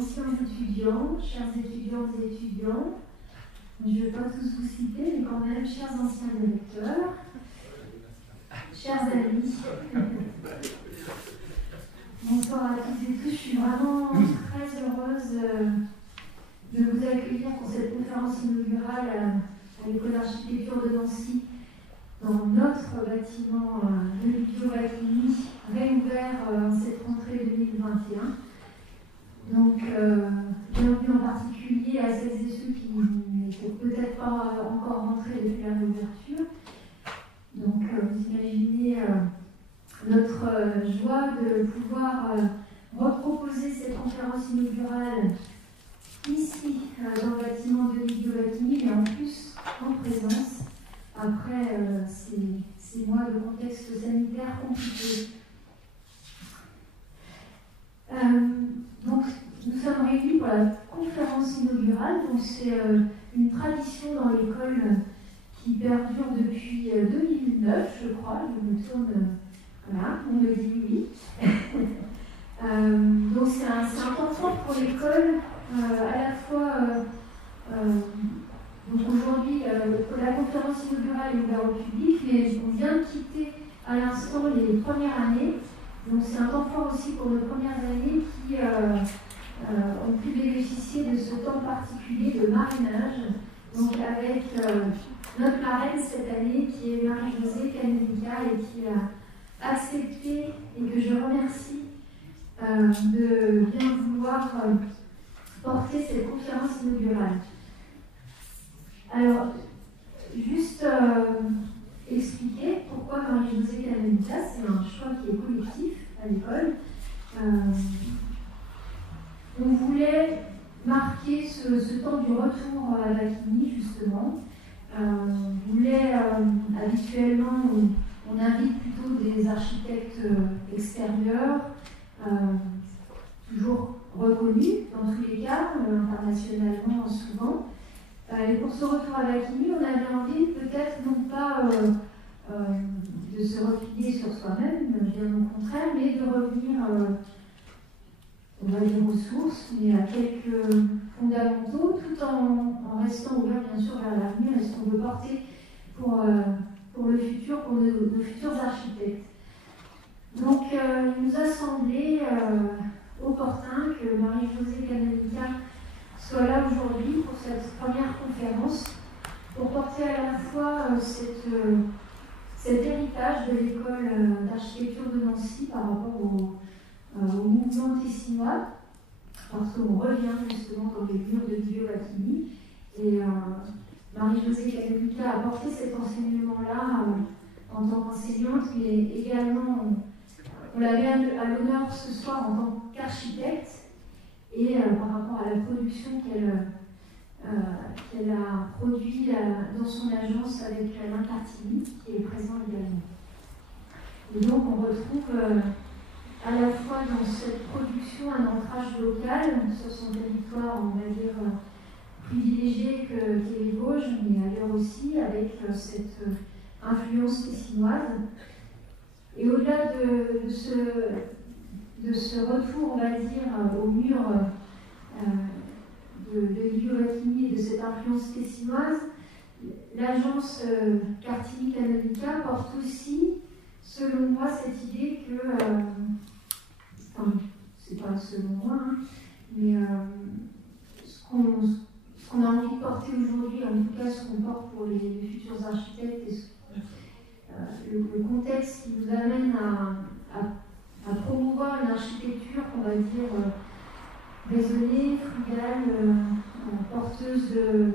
anciens étudiants, chers étudiantes et étudiants, je ne vais pas tous vous citer, mais quand même, chers anciens directeurs, chers amis, bonsoir à toutes et tous, je suis vraiment très heureuse de vous accueillir pour cette conférence inaugurale à l'École d'architecture de Nancy, dans notre bâtiment de Livio-Vacchini, réouvert cette rentrée 2021. Donc, bienvenue en particulier à celles et ceux qui n'étaient peut-être pas encore rentrés depuis la réouverture. Donc, vous imaginez notre joie de pouvoir reproposer cette conférence inaugurale ici, dans le bâtiment de Livio-Vacchini, mais en plus en présence, après ces mois de contexte sanitaire compliqué. Donc, nous sommes réunis pour la conférence inaugurale. Donc, c'est une tradition dans l'école qui perdure depuis 2009, je crois. Je me tourne, voilà, on me dit oui. Donc, c'est un temps fort pour l'école, à la fois. Donc, aujourd'hui, la conférence inaugurale est ouverte au public, mais on vient de quitter à l'instant les premières années. Donc c'est un temps fort aussi pour nos premières années qui ont pu bénéficier de ce temps particulier de marrainage. Donc avec notre marraine cette année qui est Marie-Josée Canelica et qui a accepté et que je remercie de bien vouloir porter cette conférence inaugurale. Alors, juste expliquer pourquoi Marie-Josée Canelica, c'est un choix qui est collectif à l'école. On voulait marquer ce temps du retour à Vacchini, justement. On voulait, habituellement, on invite plutôt des architectes extérieurs, toujours reconnus dans tous les cas, internationalement souvent. Et pour ce retour à Vacchini, on avait envie peut-être non pas de se replier sur soi-même, bien au contraire, mais de revenir, on va dire aux sources, mais à quelques fondamentaux, tout en restant ouvert bien sûr vers l'avenir et ce qu'on veut porter pour le futur, pour nos futurs architectes. Donc il nous a semblé opportun que Marie-Josée Canelica soit là aujourd'hui pour cette première conférence, pour porter à la fois cet héritage de l'école d'architecture de Nancy par rapport au mouvement tessinois, parce qu'on revient justement dans les murs de Livio-Vacchini. Et Marie-Josée Canelica a porté cet enseignement-là en tant qu'enseignante, mais également, on l'avait à l'honneur ce soir en tant qu'architecte. Et par rapport à la production qu'elle a produite dans son agence avec l'Incartini, qui est présent également. Et donc on retrouve à la fois dans cette production un ancrage local sur son territoire, on va dire, privilégié qu'est les Vosges, mais ailleurs aussi, avec cette influence tessinoise. Et au-delà de ce retour, on va dire, au mur de Livio-Vacchini et de cette influence tessinoise, l'agence Cartini Canelica porte aussi, selon moi, cette idée que, enfin, c'est pas selon moi, hein, mais ce qu'on a envie de porter aujourd'hui, en tout cas ce qu'on porte pour les futurs architectes, et le contexte qui nous amène à promouvoir une architecture qu'on va dire raisonnée, frugale, porteuse de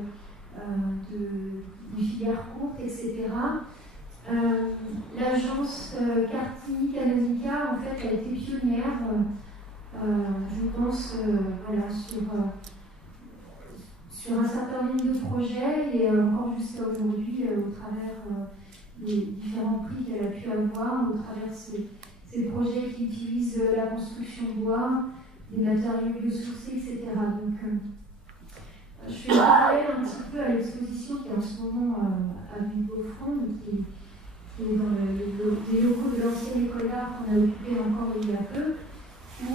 filières courtes, etc. L'agence Cartini Canelica, en fait, a été pionnière, je pense, voilà, sur un certain nombre de projets et encore jusqu'à aujourd'hui, au travers des différents prix qu'elle a pu avoir, au travers de ces projets qui utilisent la construction de bois, des matériaux biosourcés, etc. Donc, je fais un parallèle un petit peu à l'exposition qui est en ce moment à Beaufront, qui est dans les locaux de l'ancienne école d'art qu'on a occupé encore il y a peu, où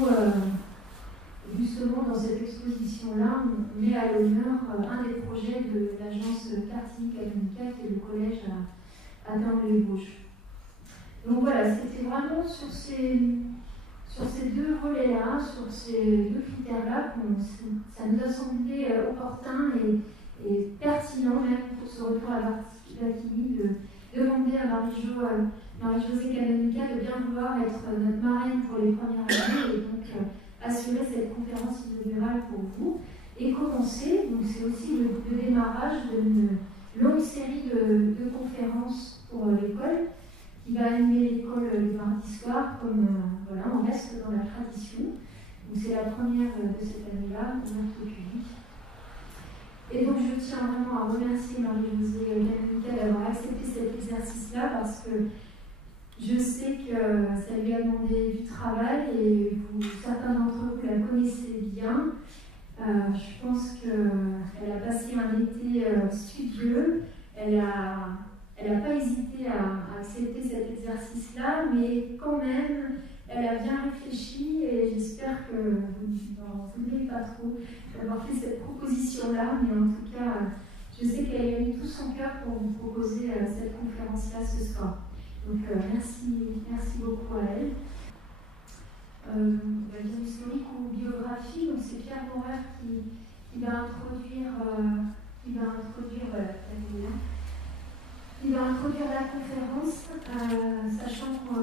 justement, dans cette exposition-là, on met à l'honneur un des projets de l'agence Cartinique Académica, qui est le collège à Daon-les-Vosges. Donc voilà, c'était vraiment sur ces deux volets-là, sur ces deux critères-là, ça nous a semblé opportun et pertinent même pour ce retour à Barthélémy de demander à Marie-Josée Académica de bien vouloir être notre marraine pour les premières années et donc assurer cette conférence inaugurale pour vous et commencer, donc c'est aussi le démarrage d'une longue série de conférences pour l'école qui va animer l'école le mardi soir, comme voilà, on reste dans la tradition. Donc c'est la première de cette année-là, ouverte au public. Et donc je tiens vraiment à remercier Marie-Josée Académica d'avoir accepté cet exercice-là parce que je sais que ça lui a demandé du travail et certains d'entre vous la connaissez bien. Je pense qu'elle a passé un été studieux. Elle n'a pas hésité à accepter cet exercice-là, mais quand même, elle a bien réfléchi et j'espère que vous n'en voulez pas trop d'avoir fait cette proposition-là, mais en tout cas, je sais qu'elle a mis tout son cœur pour vous proposer cette conférence-là ce soir. Donc merci beaucoup à elle. Bien historique ou biographie, donc c'est Pierre Morer qui va introduire la conférence, sachant que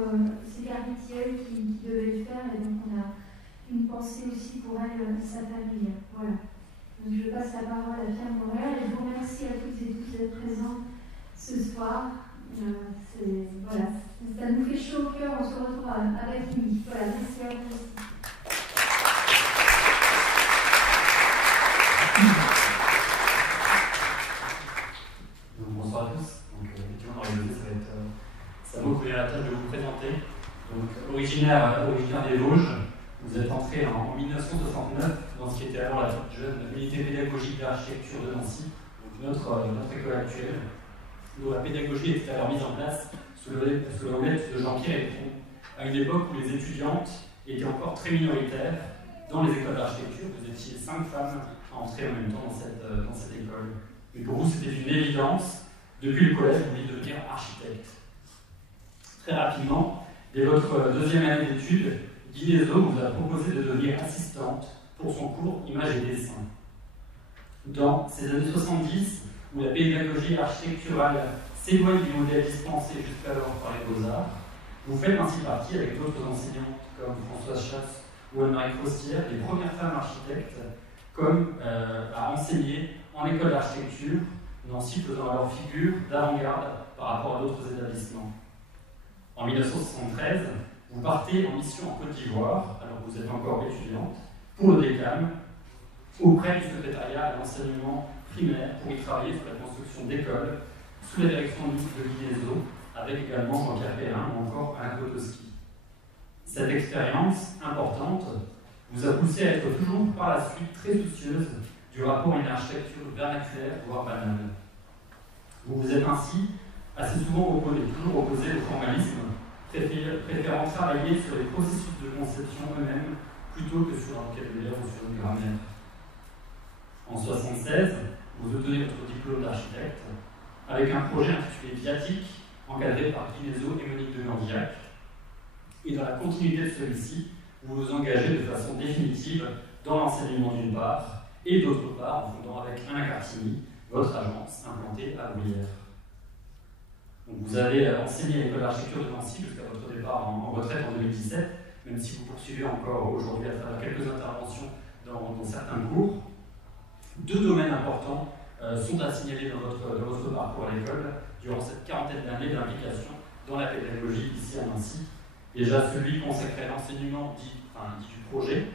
c'est Carrie Thiel qui devait le faire, et donc on a une pensée aussi pour elle et sa famille. Voilà. Donc je passe la parole à Pierre Morer et je vous remercie à toutes et tous d'être présents ce soir. Voilà, ça nous fait chaud au cœur, on se retrouve avec lui. Voilà, merci à vous aussi. Bonsoir à tous. Donc, effectivement, Marie-Josée, ça va m'occuper la tâche de vous présenter. Donc, originaire des Vosges, vous êtes entré en 1969 dans ce qui était alors la jeune unité pédagogique d'architecture de Nancy, donc notre école actuelle, dont la pédagogie était alors mise en place sous le houlette de Jean-Pierre Hétron, à une époque où les étudiantes étaient encore très minoritaires dans les écoles d'architecture. Vous étiez 5 femmes à entrer en même temps dans cette école. Mais pour vous, c'était une évidence. Depuis le collège, vous vouliez devenir architecte. Très rapidement, dès votre deuxième année d'études, Guy Nézot vous a proposé de devenir assistante pour son cours Images et Dessins. Dans ces années 70, où la pédagogie architecturale s'éloigne du modèle dispensé jusqu'alors par les Beaux-Arts, vous faites ainsi partie, avec d'autres enseignantes comme Françoise Schatz ou Anne-Marie Frostière, les premières femmes architectes à enseigner en école d'architecture, Nancy faisant alors figure d'avant-garde par rapport à d'autres établissements. En 1973, vous partez en mission en Côte d'Ivoire, alors que vous êtes encore étudiante, pour le DECAM, auprès du secrétariat à l'enseignement primaire pour y travailler sur la construction d'écoles, sous la direction de Guy Nézot, avec également Jean-Pierre Perrin ou encore Alain Potowski. Cette expérience importante vous a poussé à être toujours par la suite très soucieuse du rapport à une architecture vernaculaire, voire banale. Vous vous êtes ainsi assez souvent toujours opposé au formalisme, préférant travailler sur les processus de conception eux-mêmes plutôt que sur un vocabulaire ou sur une grammaire. En 1976, vous obtenez votre diplôme d'architecte avec un projet intitulé Viatique, encadré par Guy Nézot et Monique de Gandillac. Et dans la continuité de celui-ci, vous vous engagez de façon définitive dans l'enseignement d'une part, et d'autre part en fondant avec Alain Cartini votre agence implantée à Bruyères. Donc vous avez enseigné à l'école d'architecture de Nancy jusqu'à votre départ en retraite en 2017, même si vous poursuivez encore aujourd'hui à travers quelques interventions dans certains cours. 2 domaines importants sont à signaler dans votre parcours à l'école durant cette quarantaine d'années d'implication dans la pédagogie ici à Nancy. Déjà celui consacré à l'enseignement dit du projet,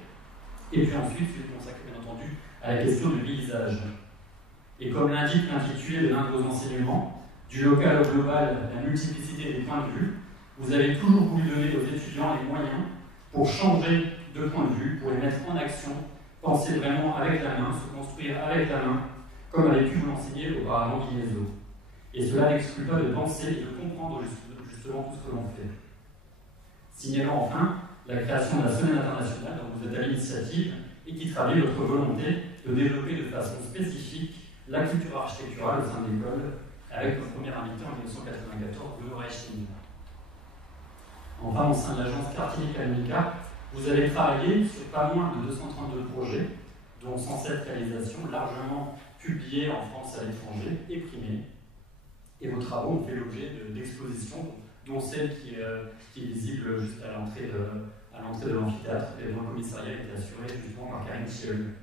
et puis ensuite celui consacré bien entendu à la question du paysage. Et comme l'indique l'intitulé de l'un de vos enseignements, du local au global, la multiplicité des points de vue, vous avez toujours voulu donner aux étudiants les moyens pour changer de point de vue, pour les mettre en action, penser vraiment avec la main, se construire avec la main, comme avait pu vous l'enseigner auparavant Guy Nézot. Et cela n'exclut pas de penser et de comprendre justement tout ce que l'on fait. Signalant enfin la création de la Semaine internationale dont vous êtes à l'initiative et qui traduit votre volonté de développer de façon spécifique la culture architecturale au sein de l'école, avec votre première invitée en 1994, Laura Echtine. Enfin, au sein de l'agence Quartier Calmica, vous avez travaillé sur pas moins de 232 projets, dont 107 réalisations largement publiées en France et à l'étranger et primées. Et vos travaux ont fait l'objet d'expositions, dont celle qui est visible juste à l'entrée de l'amphithéâtre, et dont le commissariat était assuré justement par Karine Chiol.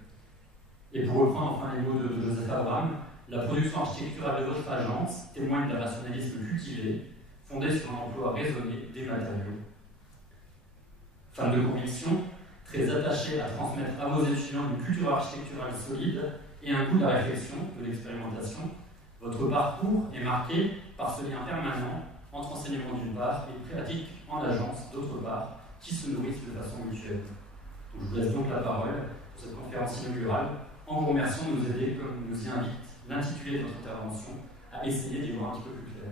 Et pour reprendre enfin les mots de Joseph Abraham, la production architecturale de votre agence témoigne d'un rationalisme cultivé, fondé sur un emploi raisonné des matériaux. Femme de conviction, très attachée à transmettre à vos étudiants une culture architecturale solide et un goût de la réflexion, de l'expérimentation, votre parcours est marqué par ce lien permanent entre enseignement d'une part et pratique en agence d'autre part, qui se nourrissent de façon mutuelle. Donc, je vous laisse donc la parole pour cette conférence inaugurale, en vous remerciant de nous aider, comme nous y invite l'intitulé de votre intervention, à essayer d'y voir un petit peu plus clair.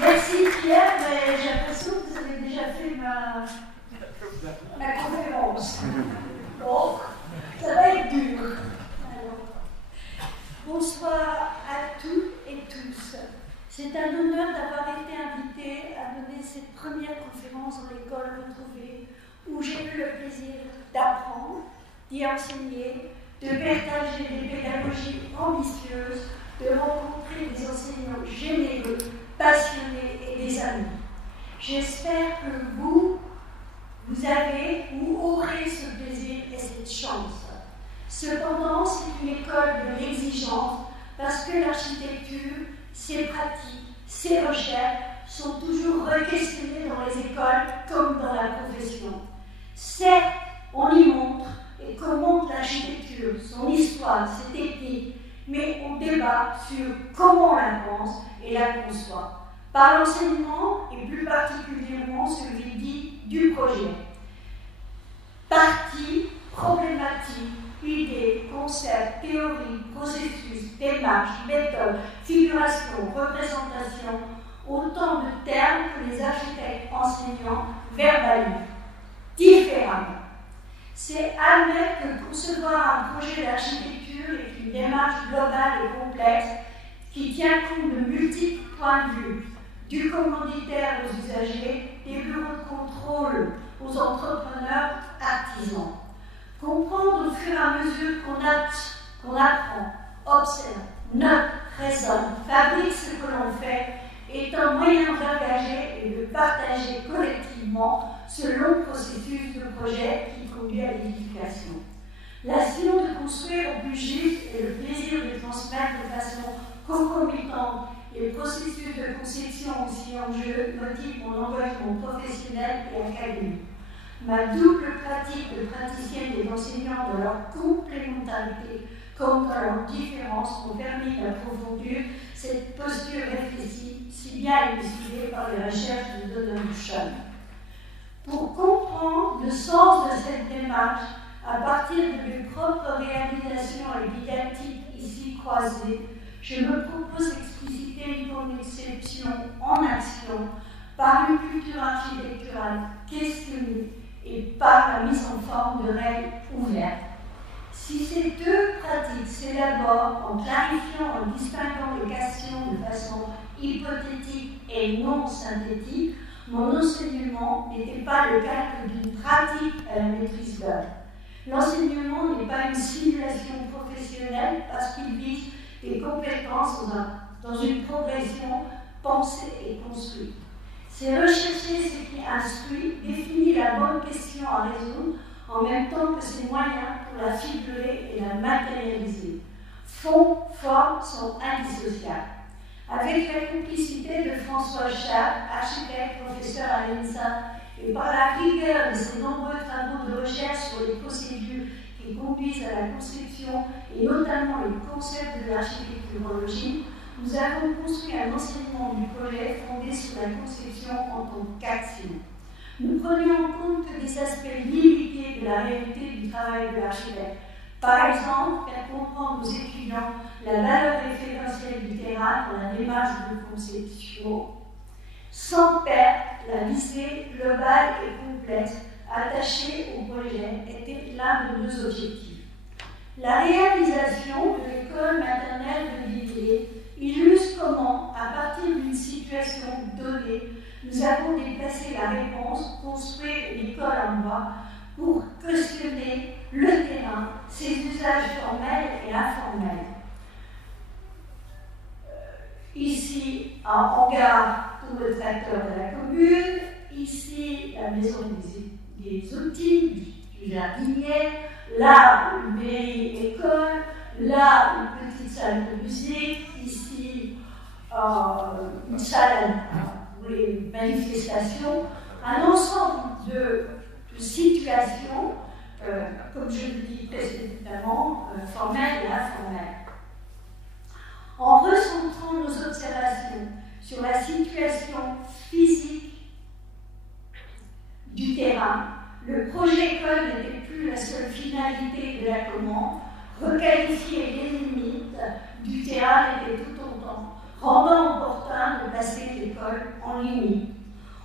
Merci Pierre, mais j'ai l'impression que vous avez déjà fait ma conférence. Donc, ça va être dur. Alors, bonsoir à toutes et tous. C'est un honneur d'avoir été invitée à donner cette première conférence dans l'école retrouvée, où j'ai eu le plaisir d'apprendre, d'y enseigner, de partager des pédagogies ambitieuses, de rencontrer des enseignants généreux, passionnés et des amis. J'espère que vous avez ou aurez ce plaisir et cette chance. Cependant, c'est une école de l'exigence parce que l'architecture, ses pratiques, ses recherches sont toujours re-questionnées dans les écoles comme dans la profession. Certes, on y montre et commente l'architecture, son histoire, ses techniques, mais on débat sur comment on la pense et la conçoit, par l'enseignement et plus particulièrement celui dit du projet. Parties, problématiques, idées, concepts, théories, processus, démarches, méthodes, figuration, représentation, autant de termes que les architectes enseignants verbalisent différemment. C'est admettre que concevoir un projet d'architecture est une démarche globale et complexe qui tient compte de multiples points de vue, du commanditaire aux usagers, des bureaux de contrôle aux entrepreneurs artisans. Comprendre au fur et à mesure qu'on apprend, observe, note, raisonne, fabrique ce que l'on fait, est un moyen d'engager et de partager collectivement ce long processus de projet qui conduit à l'édification. L'action de construire au plus juste et le plaisir de transmettre de façon concomitante et le processus de conception aussi en jeu motive mon engagement professionnel et académique. Ma double pratique de praticienne et d'enseignante dans leur complémentarité comme dans leurs différences m'ont permis d'approfondir cette posture réfléchie, si bien élucidée par les recherches de Donald Schoen. Pour comprendre le sens de cette démarche, à partir de mes propres réalisations et didactiques ici croisées, je me propose d'expliciter une conception en action par une culture architecturale questionnée et par la mise en forme de règles ouvertes. Si ces deux pratiques s'élaborent en clarifiant, en distinguant les questions de façon hypothétique et non synthétique, mon enseignement n'était pas le calque d'une pratique à la maîtrise d'œuvre. L'enseignement n'est pas une simulation professionnelle parce qu'il vise des compétences dans une progression pensée et construite. C'est rechercher ce qui instruit, définir la bonne question à résoudre, en même temps que ses moyens pour la figurer et la matérialiser. Fond, forme sont indissociables. Avec la complicité de François Chap, architecte, professeur à l'ENSA, et par la rigueur de ses nombreux travaux de recherche sur les procédures qui conduisent à la conception et notamment les concepts de l'architecturologie, nous avons construit un enseignement du projet fondé sur la conception en tant qu'action. Nous prenions en compte que des aspects limités de la réalité du travail de l'architecte. Par exemple, faire comprendre aux étudiants la valeur référentielle du terrain dans la démarche de conception. sans perdre la visée globale et complète attachée au projet était l'un de nos objectifs. La réalisation de l'école maternelle de Viviers illustre comment, à partir d'une situation donnée, nous avons déplacé la réponse, construire une école en bois, pour questionner le terrain, ses usages formels et informels. Ici, un hangar pour le tracteur de la commune, ici, la maison des outils, du jardinier, là, une mairie-école, là, une petite salle de musique, ici, une salle pour les manifestations, un ensemble de situations, comme je le dis précédemment, formelles et informelles. En recentrant nos observations sur la situation physique du terrain, le projet école n'était plus la seule finalité de la commande. Requalifier les limites du terrain était tout autant, rendant opportun de passer l'école en limite.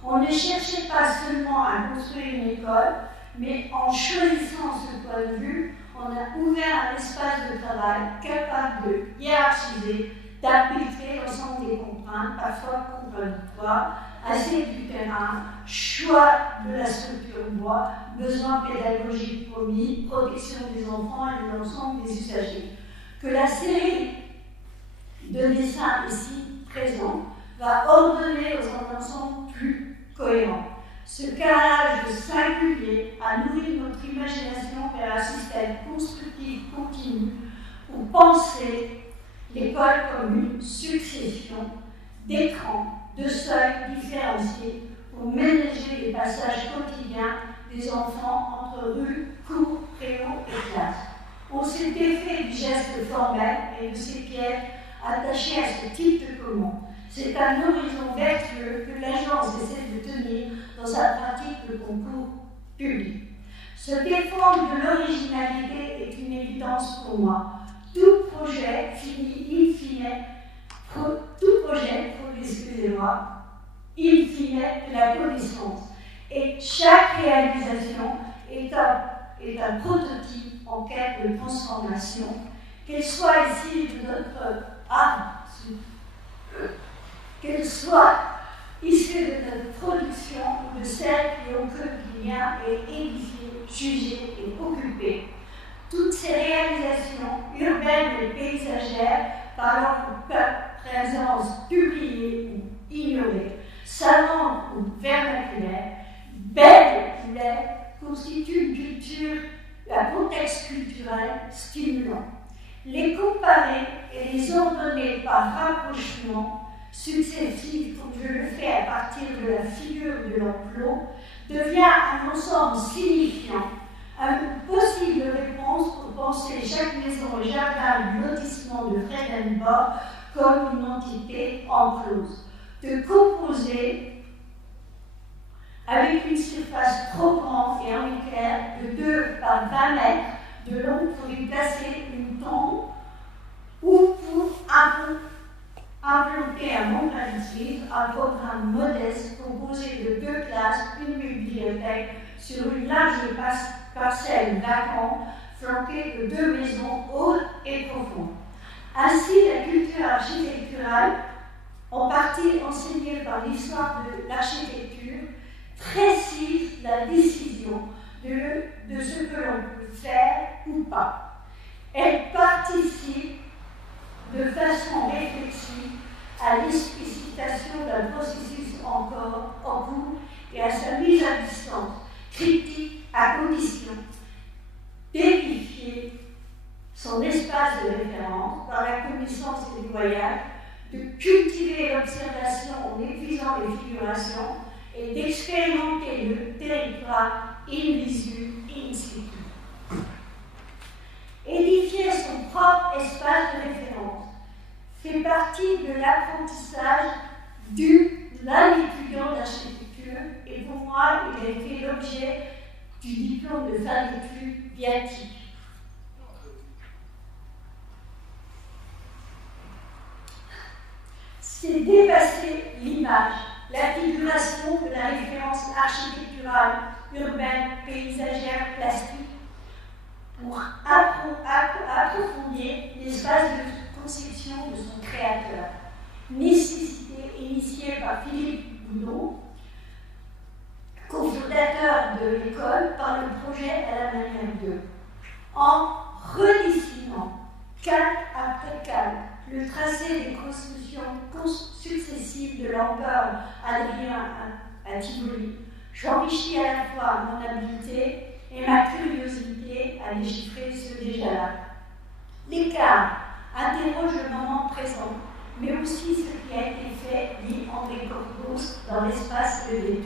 On ne cherchait pas seulement à construire une école, mais en choisissant ce point de vue, on a ouvert un espace de travail capable de hiérarchiser, d'arbitrer l'ensemble des contraintes, parfois contradictoires, assiette du terrain, choix de la structure bois, besoins pédagogiques promis, protection des enfants et de l'ensemble des usagers. Que la série de dessins ici présents va ordonner dans un ensemble plus cohérent. Ce carrelage singulier a nourri notre imagination vers un système constructif continu pour penser l'école comme une succession d'écrans, de seuils différenciés pour ménager les passages quotidiens des enfants entre rue, cours, préaux et classes. On s'est défait du geste formel et de ces pièges attachés à ce type de commande. C'est un horizon vertueux que l'agence essaie de tenir dans sa pratique de concours public. Se défendre de l'originalité est une évidence pour moi. Tout projet finit in fine, de la connaissance. Et chaque réalisation est un prototype en quête de transformation, qu'elle soit issue de notre qu'elle soit issue de notre production ou de celle qui ont que bien et édifié, jugé et occupé. Toutes ces réalisations urbaines et paysagères par leur présence publiée ou ignorée, savante ou vernaculaire, belle ou laide, constituent une culture, un contexte culturel stimulant. Les comparer et les ordonner par rapprochement successif, comme je le fais à partir de la figure de l'enclos, devient un ensemble signifiant, une possible réponse pour penser chaque maison et jardin du lotissement de Freidenborg comme une entité enclose. De composer avec une surface trop grande et en équerre de 2 par 20 mètres de long pour y placer une tombe ou pour implanter un montagne, un programme modeste composé de 2 classes, une bibliothèque sur une large parcelle vacante flanquée de 2 maisons hautes et profondes. Ainsi, la culture architecturale, en partie enseignée par l'histoire de l'architecture, précise la décision de ce que l'on peut faire ou pas. Elle participe de façon réflexive à l'explicitation d'un processus encore en cours et à sa mise à distance, critique à condition d'édifier son espace de référence par la connaissance et le voyage, de cultiver l'observation en épuisant les figurations et d'expérimenter le territoire in visu, in situ. Édifier son propre espace de référence fait partie de l'apprentissage d'un étudiant d'architecture et pour moi, il a été l'objet du diplôme de fin d'études viatique. C'est dépasser l'image l'articulation de la référence architecturale, urbaine, paysagère, plastique, pour approfondir l'espace de conception de son créateur. Nécessité initiée par Philippe Boudon, cofondateur de l'école, par le projet à la manière d'eux. En redessinant, calque après calque, le tracé des constructions successives de l'empereur Adrien à Tivoli, j'enrichis à la fois mon habileté et ma curiosité à déchiffrer ce déjà-là. L'écart interroge le moment présent, mais aussi ce qui a été fait, dit André Cordos, dans l'espace de l'étude.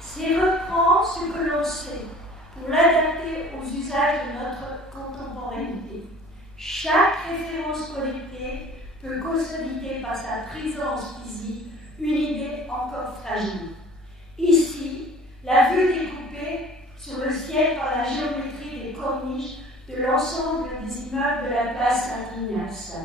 C'est reprendre ce que l'on sait pour l'adapter aux usages de notre contemporanéité. Chaque référence collectée peut consolider par sa présence physique une idée encore fragile. Ici, la vue découpée sur le ciel par la géométrie des corniches de l'ensemble des immeubles de la place Saint-Ignace.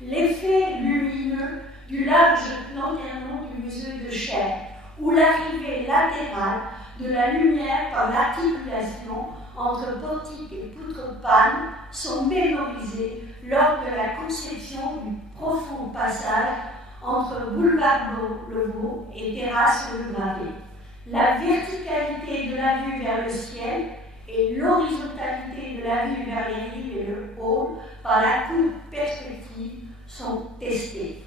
L'effet lumineux du large lanternon du musée de Chères, ou l'arrivée latérale de la lumière par l'articulation entre portique et poutre panne sont mémorisés lors de la conception du profond passage entre boulevard Lebeau et terrasse Le Gravé. La verticalité de la vue vers le ciel et l'horizontalité de la vue vers les rives et le hall par la coupe perspective sont testées.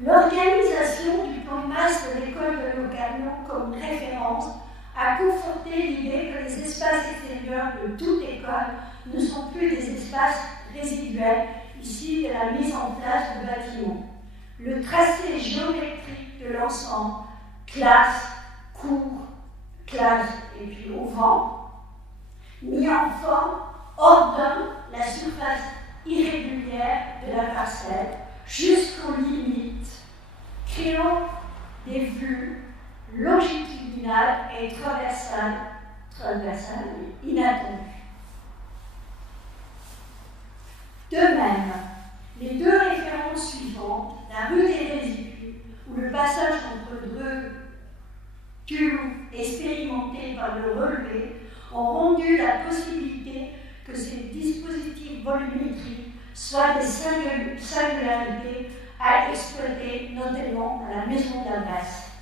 L'organisation du plan de masse de l'école de Locarno comme référence a conforté l'idée que les espaces extérieurs de toute école ne sont plus des espaces résiduels issus de la mise en place de bâtiments. Le tracé géométrique de l'ensemble, classe, cours, classe et puis au vent, mis en forme, ordonne la surface irrégulière de la parcelle jusqu'aux limites, créant des vues longitudinales et transversales inattendues. De même, les deux références suivantes, la rue des Résidus, où le passage entre deux tubes expérimentés par le relevé, ont rendu la possibilité que ces dispositifs volumétriques soient des singularités à exploiter, notamment à la maison d'adresse.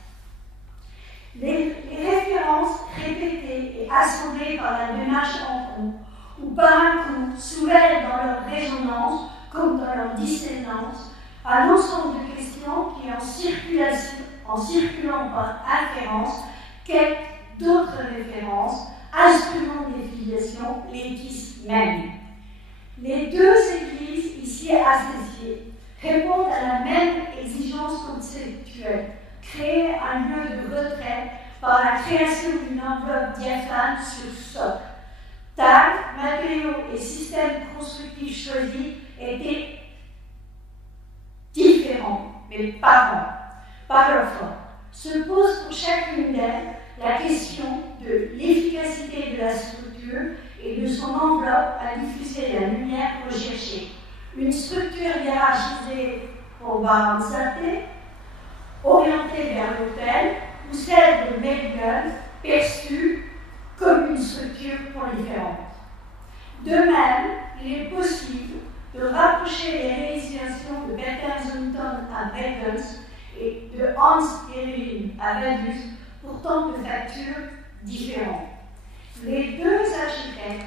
Les références répétées et assemblées par la démarche en compte ou par un coup soulèvent dans leur résonance comme dans leur dissonance un ensemble de questions qui, en circulant par inférence, quelques d'autres références, instruments de filiation, les tissent même. Les deux églises ici associées répondent à la même exigence conceptuelle, créer un lieu de retraite par la création d'une enveloppe diaphane sur socle. Taille, matériaux et systèmes constructifs choisis étaient différents, mais par leur forme. Se pose pour chacune d'elles la question de l'efficacité de la structure et de son enveloppe à diffuser la lumière recherchée. Une structure hiérarchisée pour Baranzate, orientée vers l'hôtel, ou celle de Melbourne, perçue comme une structure proliférante. De même, il est possible de rapprocher les réalisations de Bertrand Zumthor à Bregenz et de Hans Erwin à Vaduz, pourtant de factures différentes. Les deux architectes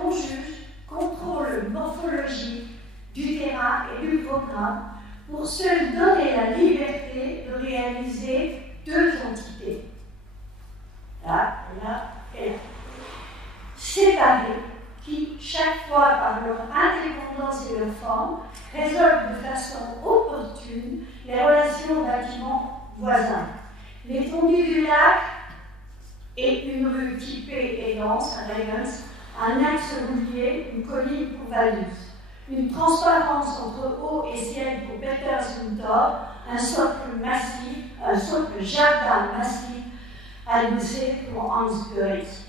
conjugent contrôle morphologique du terrain et du programme pour se donner la liberté de réaliser deux entités, là et là, séparées, qui, chaque fois par leur indépendance et leur forme, résolvent de façon opportune les relations bâtiments voisins. L'étendue du lac et une rue typée et dense à Bregenz, un axe routier, une colline pour Vaduz, une transparence entre eau et ciel pour Bertrand Zumthor, un socle massif, un socle jardin massif adossé pour Hans Goethe.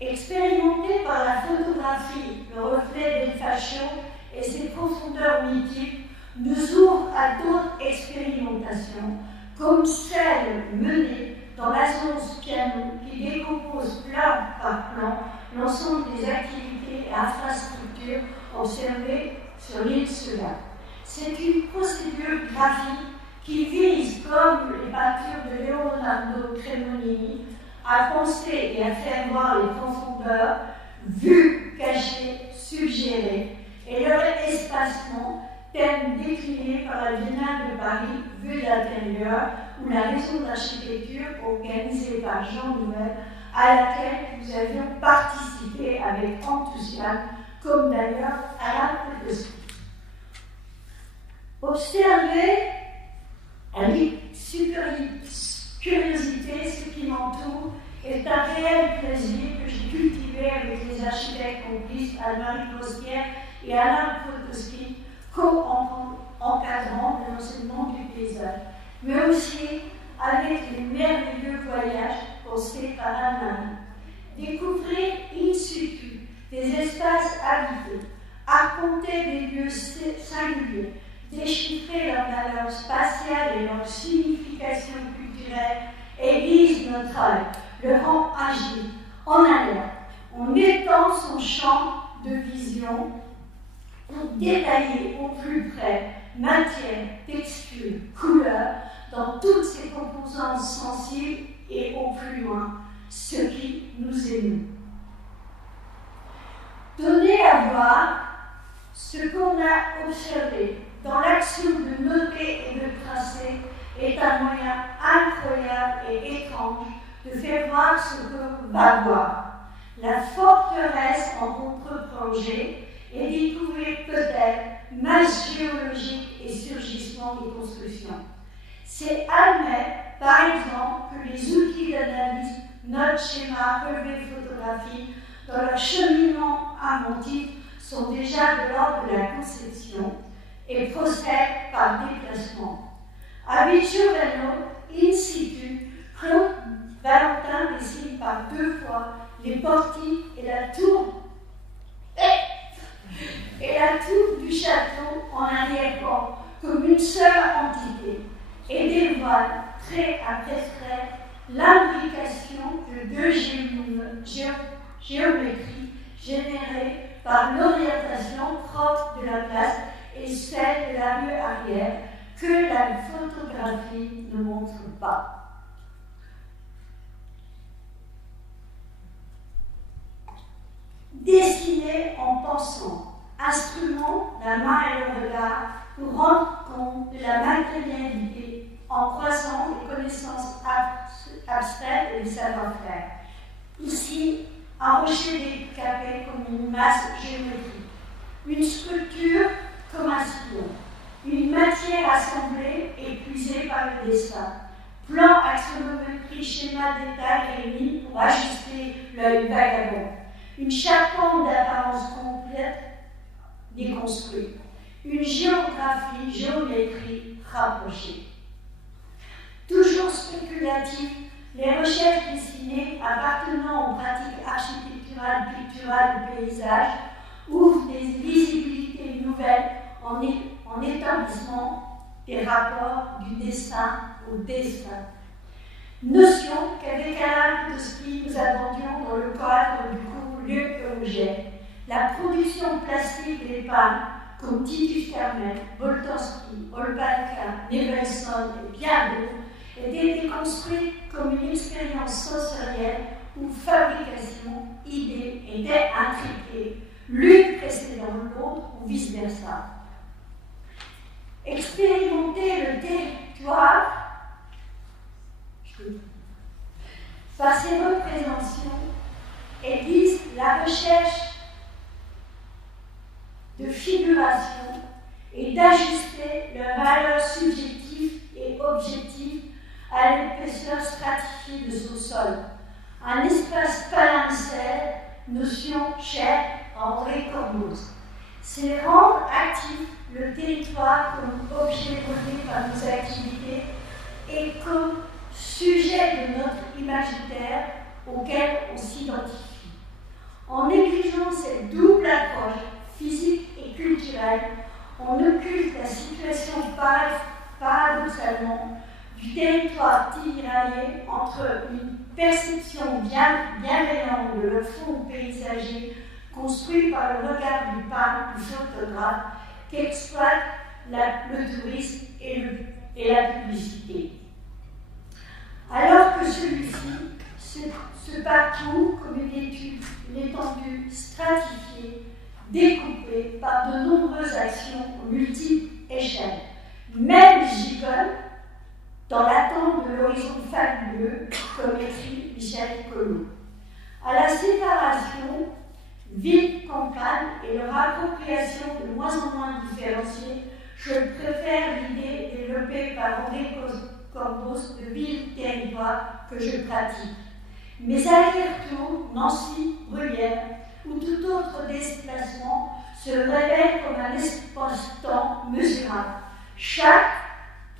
Expérimenté par la photographie, le reflet des fashions et ses profondeurs mythiques nous ouvre à d'autres expérimentations, comme celle menée dans la zone Spiano, qui décompose plan par plan l'ensemble des activités et infrastructures observées sur l'île Sula. C'est une procédure graphique qui vise, comme les peintures de Leonardo Cremonini, à penser et à faire voir les profondeurs, vues, cachées, suggérées, et leur espacement, thème décliné par la Biennale de Paris, vue d'intérieur, ou la maison d'architecture organisée par Jean Nouvel, à laquelle nous avions participé avec enthousiasme, comme d'ailleurs Alain Podolsky. Observer avec curiosité ce qui m'entoure est un réel plaisir que j'ai cultivé avec les architectes complices Anne-Marie Clostière et Alain Podolsky, co-encadrant de l'enseignement du paysage, mais aussi avec les merveilleux voyages pensés par Anne-Marie. Découvrir in situ des espaces habités, raconter des lieux singuliers, déchiffrer leur valeur spatiale et leur signification culturelle aiguise notre œil, le rend agile, en alerte, en étend son champ de vision pour détailler au plus près matière, texture, couleur, dans toutes ses composantes sensibles et au plus loin, ce qui nous émeut. Donner à voir ce qu'on a observé dans l'action de noter et de tracer est un moyen incroyable et étrange de faire voir ce qu'on va voir. La forteresse en contre-plongée et découvrir peut-être masse géologique et surgissement des constructions. C'est admettre, par exemple, que les outils d'analyse, notes, schémas, relevés photographiques, dans leur cheminement inventif, sont déjà de l'ordre de la conception et procèdent par déplacement. À Viggiovano, in situ, Claude Valentin dessine par 2 fois les portiques et la tour du château en arrière-plan comme une seule entité et dévoile trait après trait l'imbrication de 2 géométries générées par l'orientation propre de la place et celle de la rue arrière que la photographie ne montre pas. Dessiner en pensant, instrument, la main et le regard, pour rendre compte de la matérialité en croisant les connaissances abstraites et les savoir-faire. Ici, un rocher décapé comme une masse géométrique, une sculpture comme un sillon, une matière assemblée et puisée par le destin, plan axonométrique, schéma détail réunis pour ajuster l'œil vagabond, une charpente d'apparence complète déconstruite, une géographie, géométrie rapprochée. Toujours spéculative, les recherches dessinées appartenant aux pratiques architecturales, picturales ou paysage ouvrent des visibilités nouvelles en établissement des rapports du destin au destin. Notion qu'avec Alain Podolsky nous abordions dans le cadre du cours Lieu et objet. La production plastique des peintres comme Titus Carmel, Boltanski, Olpanka, Nevelson et bien d'autres était déconstruite comme une expérience sensorielle où fabrication, idée étaient intriquées, l'une précédant l'autre ou vice-versa. Expérimenter le territoire par ces représentations vise la recherche de figuration et d'ajuster leurs valeurs subjectives et objectives à l'épaisseur stratifiée de son sol. Un espace palimpseste, notion chère à André Corboz. C'est rendre actif le territoire comme objet relié par nos activités et comme sujet de notre imaginaire auquel on s'identifie. En négligeant cette double approche physique et culturelle, on occulte la situation paradoxalement du territoire tiraillé entre une perception bienveillante de le fond paysager construit par le regard du peintre, du photographe, qu'exploite le tourisme et la publicité. Alors que celui-ci se parcourt comme une étendue stratifiée, découpée par de nombreuses actions aux multiples échelles. Même gigole dans l'attente de l'horizon fabuleux, comme écrit Michel Collot. À la séparation ville-campagne et leur appropriation de moins en moins différenciée, je préfère l'idée développée par André Corbos de ville-territoire que je pratique. Mes allers-retours, Nancy, Bruyères ou tout autre déplacement se révèlent comme un espace-temps mesurable. Chaque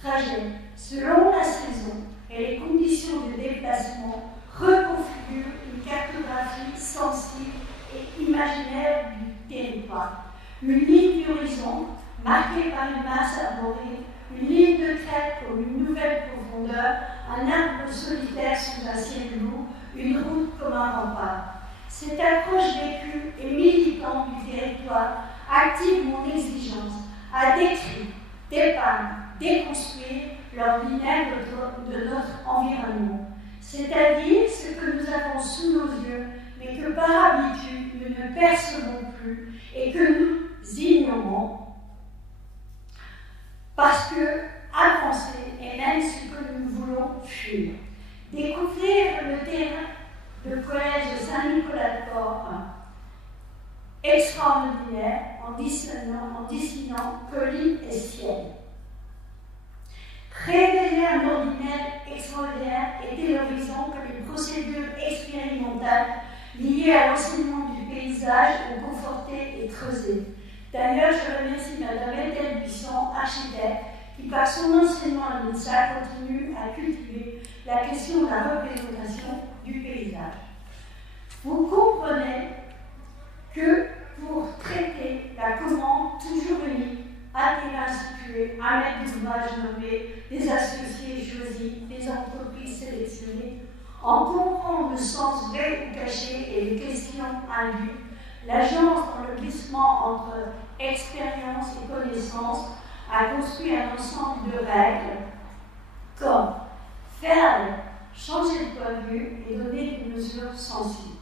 trajet, selon la saison et les conditions de déplacement, reconfigure une cartographie sensible et imaginaire du territoire. Une ligne d'horizon marquée par une masse arborée, une ligne de crête comme une nouvelle profondeur, un arbre solitaire sous un ciel lourd, une route comme un rempart. Cette approche vécue et militante du territoire active mon exigence à décrire, dépeindre, déconstruire l'ordinaire de notre environnement, c'est-à-dire ce que nous avons sous nos yeux, mais que par habitude nous ne percevons plus et que nous ignorons, parce que avancer est même ce que nous voulons fuir. Découvrir le terrain de collège de Saint-Nicolas-de-Port, extraordinaire en dessinant colline et ciel. Révéler un ordinaire extraordinaire était l'horizon que les procédures expérimentales liées à l'enseignement du paysage ont conforté et creusé. D'ailleurs, je remercie Mme Ethel Buisson, architecte, qui par son enseignement à l'INSA continue à cultiver la question de la représentation du paysage. Vous comprenez que pour traiter la commande toujours unique, à terrain situé, un maître d'ouvrage nommé, des associés choisis, des entreprises sélectionnées, en comprendre le sens vrai ou caché et les questions indues, l'agence dans le glissement entre expérience et connaissance a construit un ensemble de règles comme faire, changer de point de vue et donner des mesures sensibles.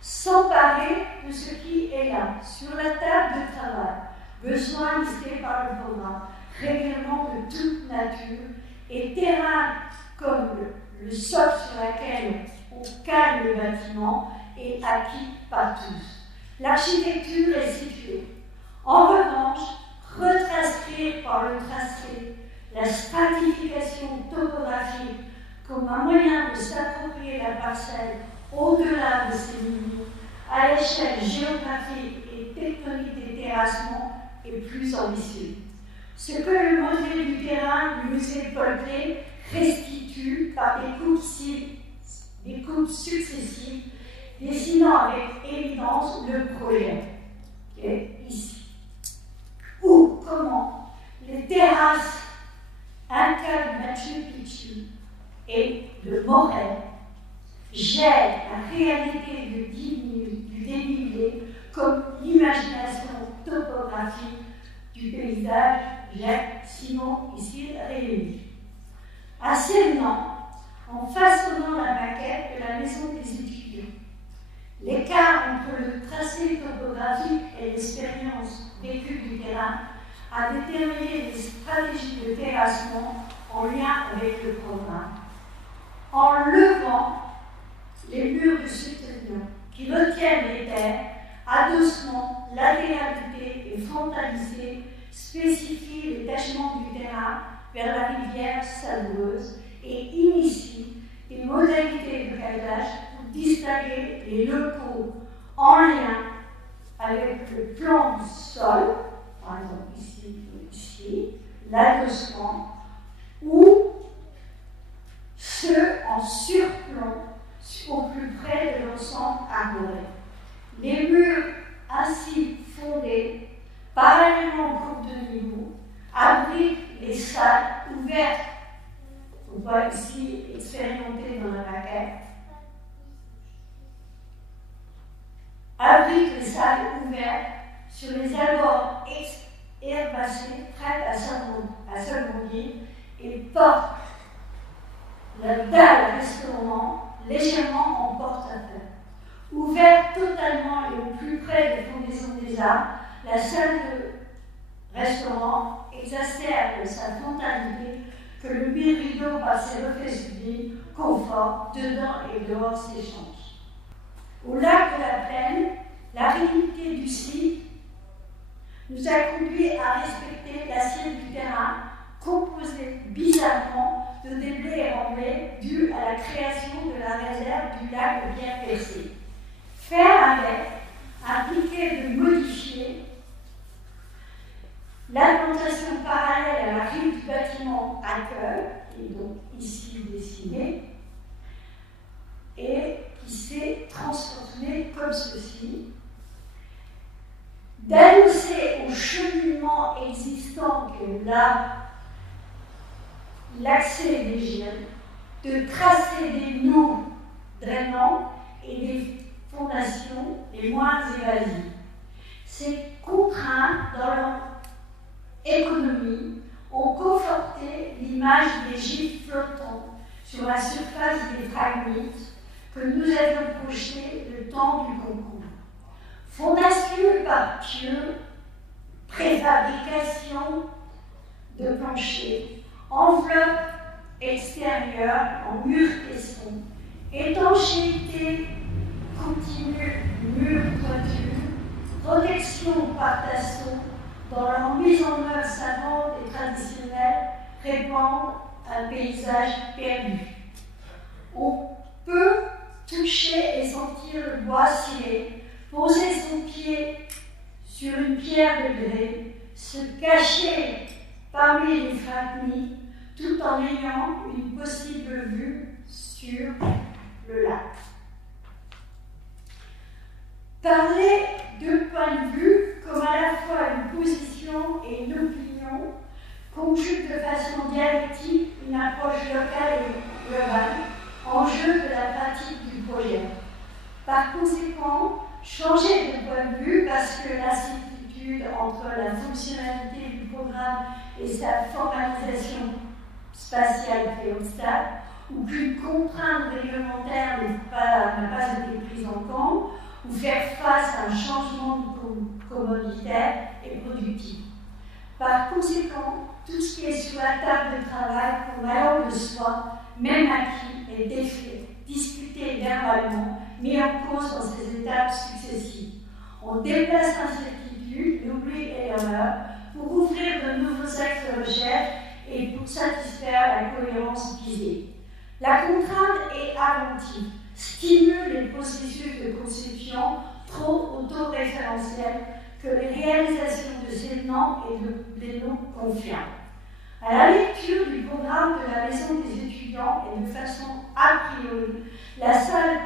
S'emparer de ce qui est là, sur la table de travail, besoin listé par le programme, règlement de toute nature et terrain comme le sol sur lequel on cale le bâtiment est acquis par tous. L'architecture est située. En revanche, retranscrire par le tracé la stratification topographique comme un moyen de s'approprier la parcelle au-delà de ses niveaux, à l'échelle géographique et tectonique des terrassements, est plus ambitieux. Ce que le modèle du terrain du musée Paul Klee restitue par des coupes successives, dessinant avec évidence le projet, qui est ici. Ou comment les terrasses Inca de Machu Picchu et de Morel gèrent la réalité du dénivelé comme l'imagination topographique du paysage Jacques Simon ici réuni. À Sévenant, en façonnant la maquette de la maison des étudiants, l'écart entre le tracé topographique et l'expérience vécue du terrain a déterminé des stratégies de terrassement en lien avec le programme. En levant les murs de soutenir qui retiennent les terres, adossement, latéralité et frontalité spécifient le détachement du terrain vers la rivière savoureuse et initient des modalités de caillage pour distinguer les locaux en lien avec le plan du sol, par exemple ici, l'adossement, ou ceux en surplomb au plus près de l'ensemble arboré. Les murs ainsi fondés, parallèlement aux coupes de abrite les salles ouvertes. On voit ici expérimenté dans la maquette. Abrite les salles ouvertes sur les abords herbacés prêtes à s'agrandir et porte la dalle restaurant légèrement en porte-à-faux. Ouverte totalement et au plus près des fondaisons des arts, la salle de restaurant exacerbe sa frontalité que le mur rideau par ses reflets sublimes conforte dedans et dehors s'échange. Au lac de la Plaine, l'aridité du site nous a conduit à respecter l'assiette du terrain composée bizarrement de déblais et remblais dus à la création de la réserve du lac de Pierre-Percé. Faire avec impliquait de modifier l'implantation parallèle à la rive du bâtiment accueil, qui est donc ici dessiné, et qui s'est transformé comme ceci, d'annoncer au cheminement existant que l'accès des gènes, de tracer des nœuds drainants et des fondations les moins évasives. Ces contraintes dans leur économie ont conforté l'image des gîtes flottants sur la surface des fragmites que nous avions projetés le temps du concours. Fondation par pieux, préfabrication de plancher, enveloppe extérieure en mur tesson, étanchéité continue, mur toiture, protection par tasson, dans leur mise en œuvre savante et traditionnelle, répandent un paysage perdu. On peut toucher et sentir le bois scellé, poser son pied sur une pierre de grès, se cacher parmi les fragmites, tout en ayant une possible vue sur le lac. Parler de point de vue comme à la fois une position et une opinion conjugue de façon dialectique une approche locale et globale en jeu de la pratique du projet. Par conséquent, changer de point de vue parce que l'incertitude entre la fonctionnalité du programme et sa formalisation spatiale fait obstacle, ou qu'une contrainte réglementaire n'a pas été prise en compte, ou faire face à un changement de commoditaire et productif. Par conséquent, tout ce qui est sur la table de travail pour l'allant de soi, même acquis, est défait, discuté verbalement, mis en cause dans ces étapes successives. On déplace l'incertitude, l'oubli et l'erreur pour ouvrir de nouveaux axes de recherche et pour satisfaire la cohérence visée. La contrainte est aventive, stimule les processus de conception trop autoréférentiels que les réalisations de ces noms et des noms confirment. À la lecture du programme de la Maison des étudiants et de façon a priori, la salle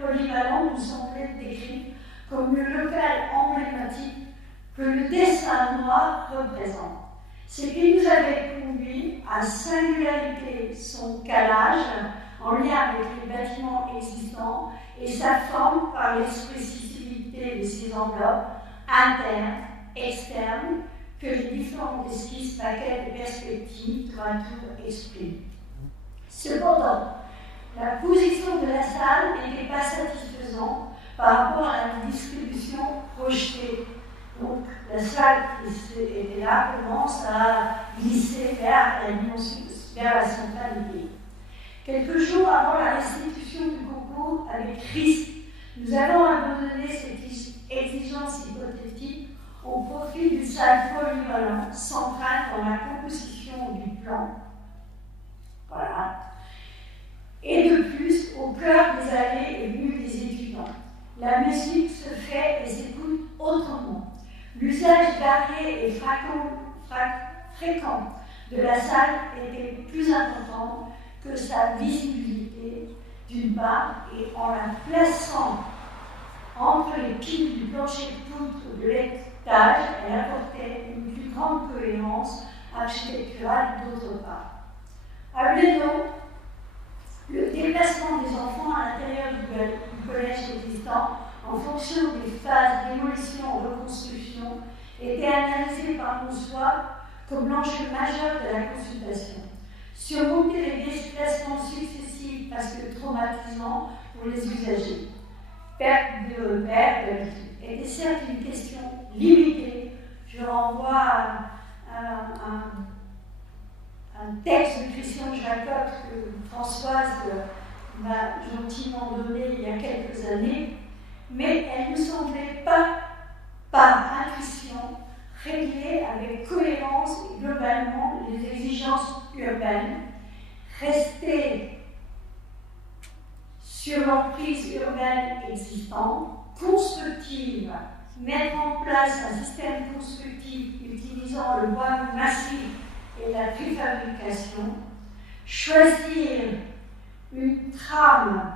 polyvalente nous semblait décrite comme le local emblématique que le dessin noir représente. Ce qui nous avait conduit à singulariser son calage en lien avec les bâtiments existants et sa forme par l'expressivité de ses enveloppes internes, externes, que les différentes esquisses, maquettes et perspectives tour à tour expriment. Cependant, la position de la salle n'était pas satisfaisante par rapport à la distribution projetée. Donc, la salle qui était là commence à glisser vers la dimension, vers la centralité. Quelques jours avant la restitution du concours avec risque, nous avons abandonné cette exigence hypothétique au profit d'une salle polyvalente centrale dans la composition du plan. Voilà. Et de plus, au cœur des allées et venues des étudiants. La musique se fait et s'écoute autrement. L'usage varié et fréquent de la salle était plus important que sa visibilité, d'une part, et en la plaçant entre les piles du plancher de poutre de l'étage, elle apportait une plus grande cohérence architecturale d'autre part. À Blédon, le déplacement des enfants à l'intérieur du collège existant en fonction des phases démolition-reconstruction était analysé par Monsoir comme l'enjeu majeur de la consultation. Surmonter les déplacements successifs parce que traumatisants pour les usagers. Perte de repères, d'habitude, était certes une question limitée. Je renvoie à un texte de Christian Jacob que Françoise m'a gentiment donné il y a quelques années, mais elle ne semblait pas, par intuition, régler avec cohérence et globalement les exigences urbaines, rester sur l'emprise urbaine existante, constructive, mettre en place un système constructif utilisant le bois massif et la préfabrication, choisir une trame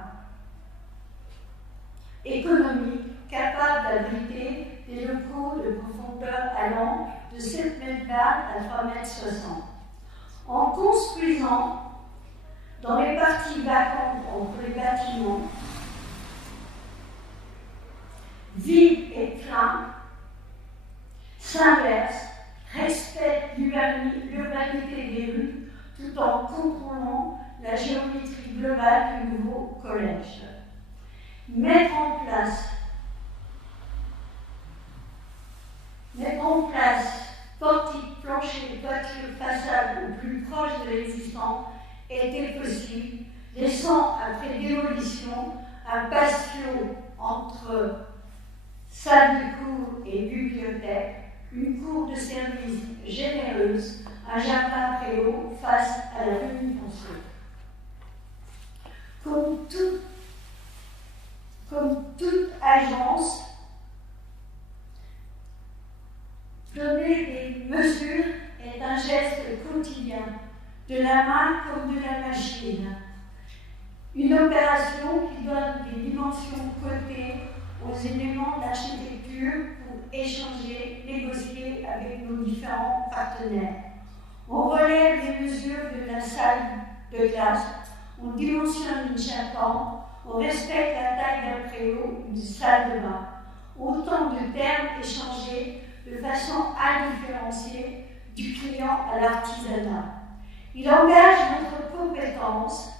économique capable d'abriter des locaux de profondeur allant de 7 mètres à 3 mètres 60. En construisant dans les parties vacantes entre les bâtiments, vide et plein, s'inverse, respecte l'urbanité des rues tout en contrôlant la géométrie globale du nouveau collège. Mettre en place portique, plancher, toiture, façade au plus proche de l'existant était possible, laissant après démolition un patio entre salle de cours et bibliothèque, une cour de service généreuse, un jardin très haut face à la rue du Ponceau. Comme toute agence, donner des mesures est un geste quotidien, de la main comme de la machine. Une opération qui donne des dimensions cotées aux éléments d'architecture pour échanger, négocier avec nos différents partenaires. On relève les mesures de la salle de classe, on dimensionne une charpente, on respecte la taille d'un préau, une salle de bain. Autant de termes échangés de façon indifférenciée du client à l'artisanat. Il engage notre compétence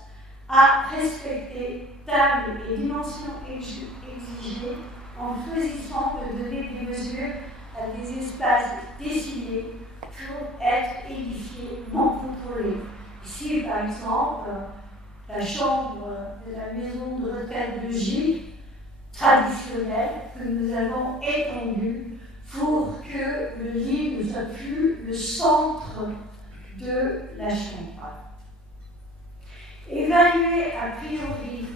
à respecter tables et dimensions exigées en choisissant de donner des mesures à des espaces dessinés pour être édifiés, non contrôlés. Ici, par exemple, la chambre de la maison de retraite de Gilles, traditionnelle, que nous avons étendue pour que le lit ne soit plus le centre de la chambre. Évaluée a priori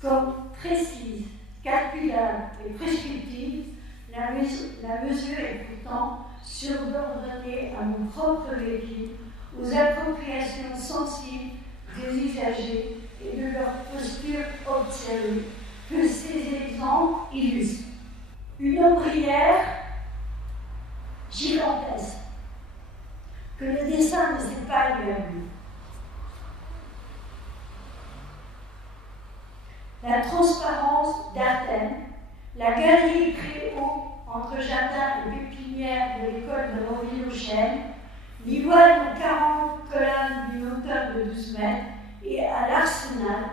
comme précise, calculable et prescriptive, la mesure est pourtant subordonnée à mon propre vécu, aux appropriations sensibles des usagers et de leur posture observée, que ces exemples illustrent. Une ombrière gigantesque, que le dessin ne s'est pas évalué. La transparence d'Artène, la galerie très haut entre jardin et pépinière de l'école de Roville-aux-Chênes, l'ivoire de 40 colonnes d'une hauteur de 12 mètres, et à l'Arsenal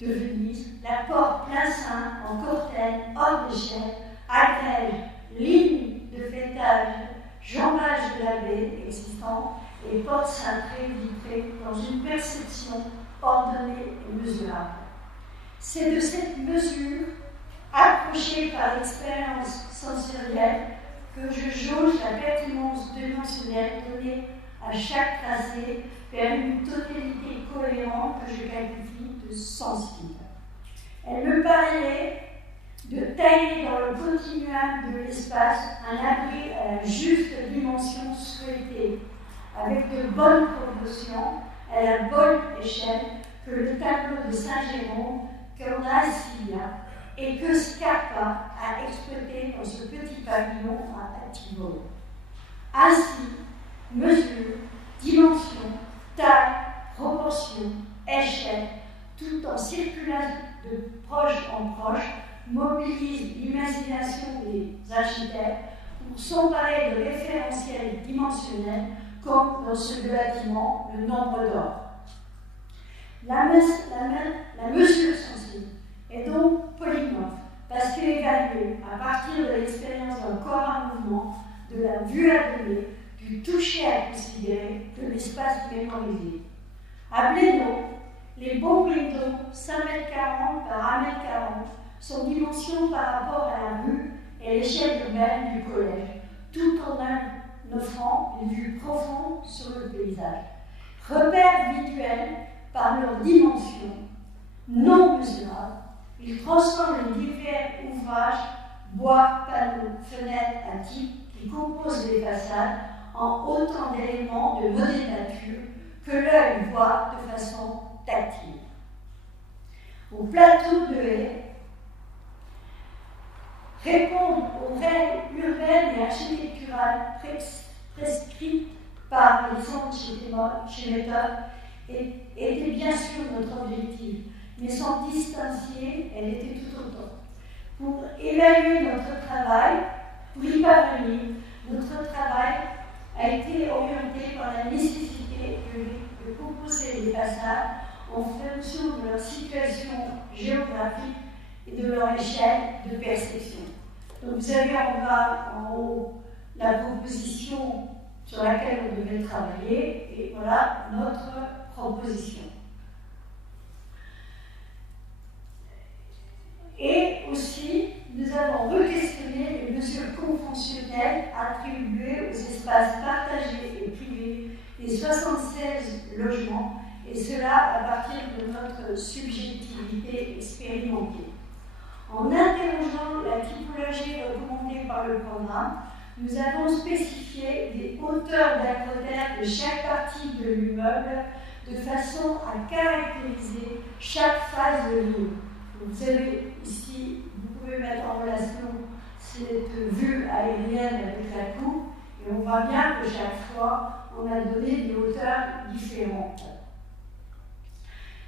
de Venise, la porte plein cintre en cortène, hors d'échelle, agrège, ligne de fêtage, jambage de la baie existante et porte cintrée vitrée dans une perception ordonnée et mesurable. C'est de cette mesure, approchée par l'expérience sensorielle, que je jauge la pertinence dimensionnelle donnée à chaque tracé vers une totalité cohérente que je qualifie de sensible. Elle me parlait de tailler dans le continuum de l'espace un abri à la juste dimension souhaitée, avec de bonnes proportions, à la bonne échelle que le tableau de Saint-Jérôme qu'on a à Silla et que Scarpa a exploité dans ce petit pavillon à Thibault. Ainsi, mesure, dimension, taille, proportion, échelle, tout en circulant de proche en proche, mobilise l'imagination des architectes pour s'emparer de référentiels dimensionnels comme dans ce bâtiment, le nombre d'or. La mesure sensible est donc polymorphe parce qu'elle est évaluée à partir de l'expérience d'un corps en mouvement, de la vue à donner, du toucher à considérer, de l'espace mémorisé. À Blénaud, les beaux windows 5,40 m par 1,40 m sont dimension par rapport à la rue et l'échelle urbaine du collège, tout en offrant une vue profonde sur le paysage. Repères visuels par leur dimension non mesurables, ils transforment les divers ouvrages, bois, panneaux, fenêtres, attiques qui composent les façades en autant d'éléments de modénature que l'œil voit de façon tactile. Au plateau de Haye, répondre aux règles urbaines et architecturales prescrites par les centres chez Méthode était bien sûr notre objectif, mais sans distancier, elle était tout autant. Pour évaluer notre travail, pour y parvenir, notre travail a été orienté par la nécessité de composer les façades en fonction de leur situation géographique et de leur échelle de perception. Donc vous avez en bas, en haut, la proposition sur laquelle on devait travailler, et voilà notre proposition. Et aussi, nous avons re-questionné les mesures conventionnelles attribuées aux espaces partagés et privés des 76 logements, et cela à partir de notre subjectivité expérimentée. En interrogeant la typologie recommandée par le programme, nous avons spécifié les hauteurs d'acrotère de chaque partie de l'immeuble de façon à caractériser chaque phase de ligne. Vous avez ici, vous pouvez mettre en relation cette vue aérienne avec la coupe, et on voit bien que chaque fois, on a donné des hauteurs différentes.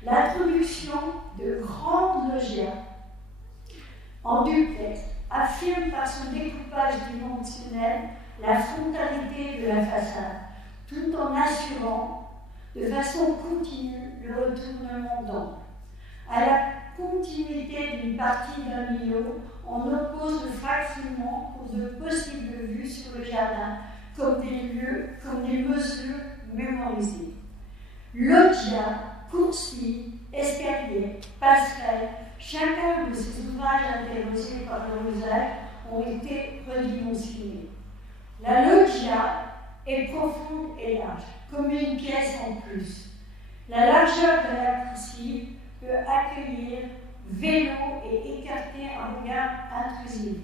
L'introduction de grandes loggias en duplex affirme par son découpage dimensionnel la frontalité de la façade, tout en assurant de façon continue le retournement d'angle. À la continuité d'une partie d'un îlot, on oppose le fractionnement pour de possibles vues sur le jardin comme des mesures mémorisées. Loggia, coursive, escalier, passerelle, chacun de ces ouvrages interrogés par leur usage ont été redimensionnés. La loggia est profonde et large, comme une pièce en plus. La largeur de la coursive peut accueillir vélo et écarter un regard intrusif.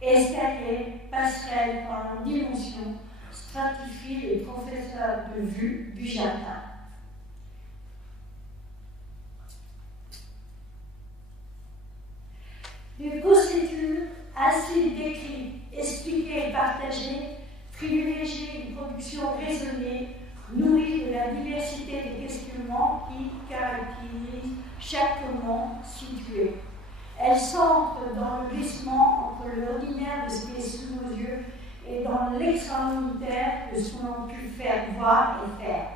Escalier, passerelle par leur dimension stratifie les professeurs de vue du jardin. Les procédures ainsi décrites, expliquées et partagées privilégient une production raisonnée, nourrie de la diversité des questionnements qui caractérisent chaque moment situé. Elles s'ancrent dans le glissement entre l'ordinaire de ce qui est sous nos yeux et dans l'extraordinaire de ce qu'on a pu faire voir et faire.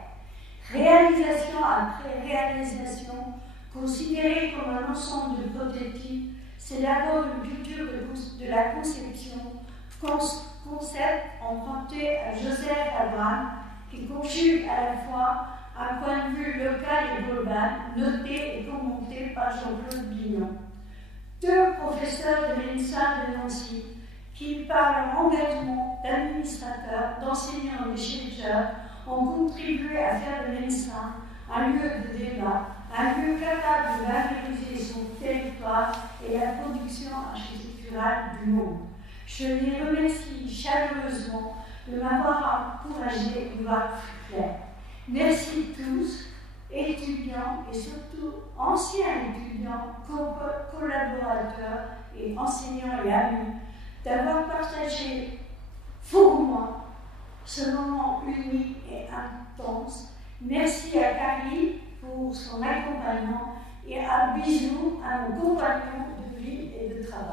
Réalisation après réalisation, considérée comme un ensemble de prototypes, c'est d'abord une culture de la conception, concept emprunté à Joseph Abraham, qui conjugue à la fois un point de vue local et global, noté et commenté par Jean-Claude Bignon. Deux professeurs de l'ENSA de Nancy, qui, par leur engagement d'administrateurs, d'enseignants et de chercheurs, ont contribué à faire de l'ENSA un lieu de débat, un lieu capable de valoriser son territoire et la production architecturale du monde. Je les remercie chaleureusement de m'avoir encouragé à voir plus clair. Merci tous, étudiants et surtout anciens étudiants, collaborateurs et enseignants et amis, d'avoir partagé vos moments, ce moment unique et intense. Merci à Carrie pour son accompagnement et un bisou à nos compagnons de vie et de travail.